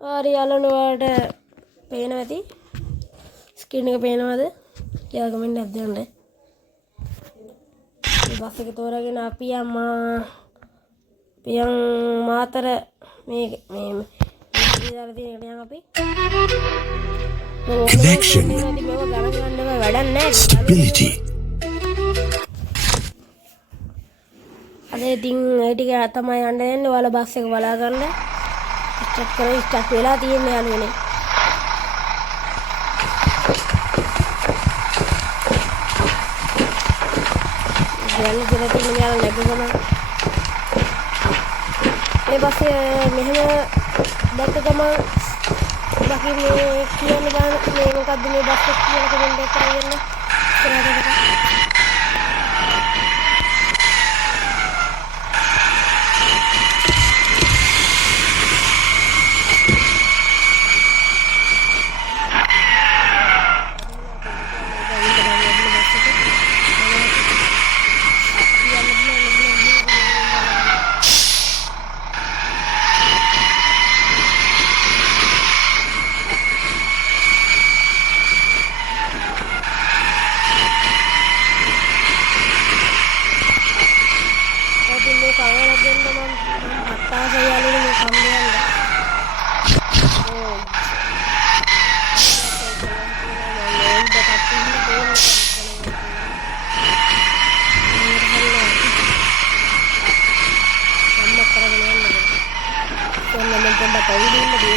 හරි යාළුවනේ ඔයාලට පේනවා ඇති ස්ක්‍රීන් එක පේනවද? කියලා කමෙන්ට් එකක් දාන්න. මේ බස් එක තෝරාගෙන අපි යන් මාතර මේ ඉඳලා තියෙන එකට යන් අපි. Connection, stability. අද ඉතින් ඒ ටික තමයි යන්න දෙන්නේ. ඔයාලා බස් එක බලා ගන්න. ස්ටාර්ට් වෙලා තියෙන්නේ යාළුවනේ. යන්න කියලා තියෙන යාළුවා නැගගම මේ බස් මෙහෙම දැක්ක ගමන් बाकी මේ කියන්න බෑ මේ මොකද්ද මේ බස් එක කියලා කමෙන්ට් එකක් කරගෙන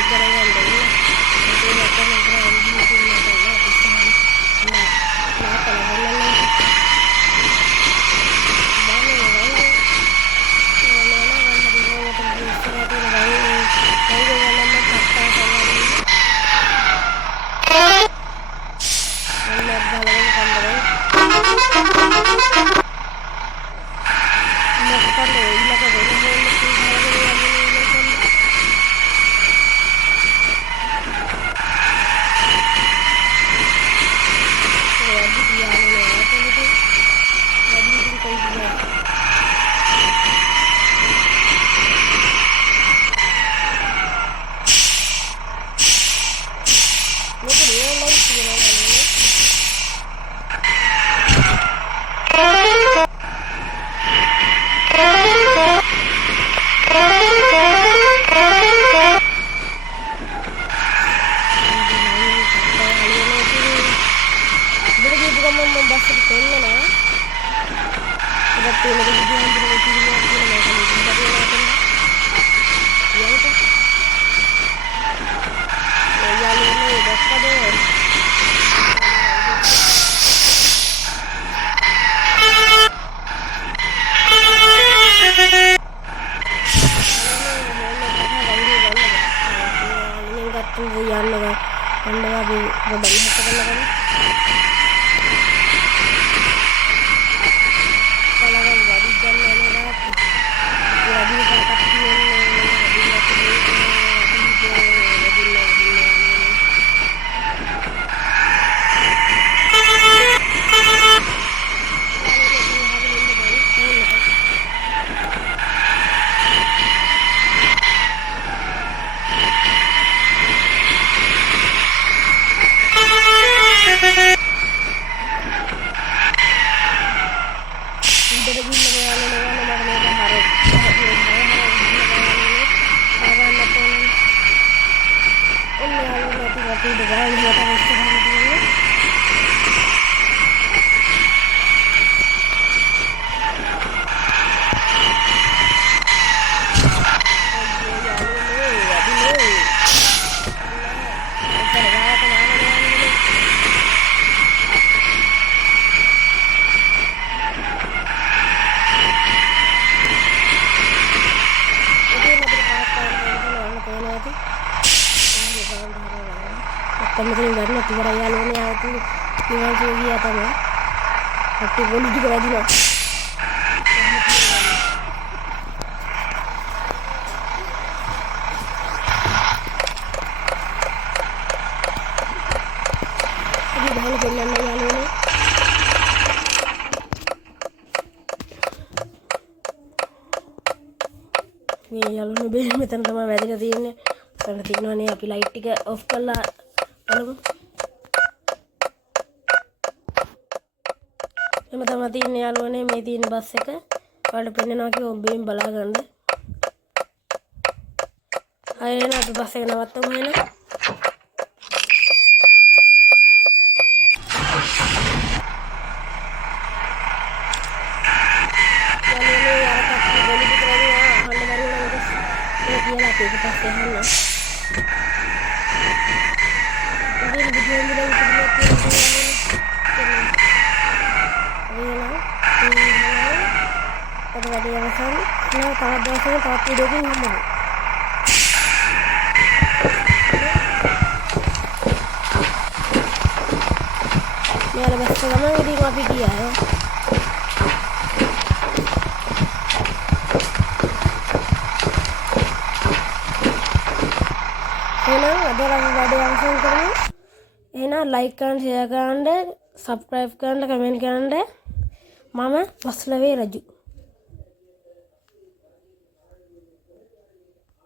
ඉස්සරහට මෙතනින් ගන්න ඉවරයි යාළුවනේ ආවතු ඉවරයි ගියා තමයි අපි බොලි ටික වැඩිනවා අපි ගහලා දෙන්නන්න යාළුවනේ මේ යාළුවනේ මෙතන තමයි වැදිලා තියෙන්නේ කරලා තියෙනවානේ. අපි ලයිට් ටික ඔෆ් කරලා බලමු. එම තමයි තියෙන්නේ යාළුවනේ මේ තියෙන බස් එක. ඔයාලට පෙන්නනවා කිව්ව ඔබෙන් බලා ගන්න. හරි එහෙනම් අපි බස් එක නවත්තමු එහෙනම්. Meron basta naman hindi mabigyan. ada yang sangkar ini like kan share kan deh subscribe kan deh comment kan deh mama wasla ve raju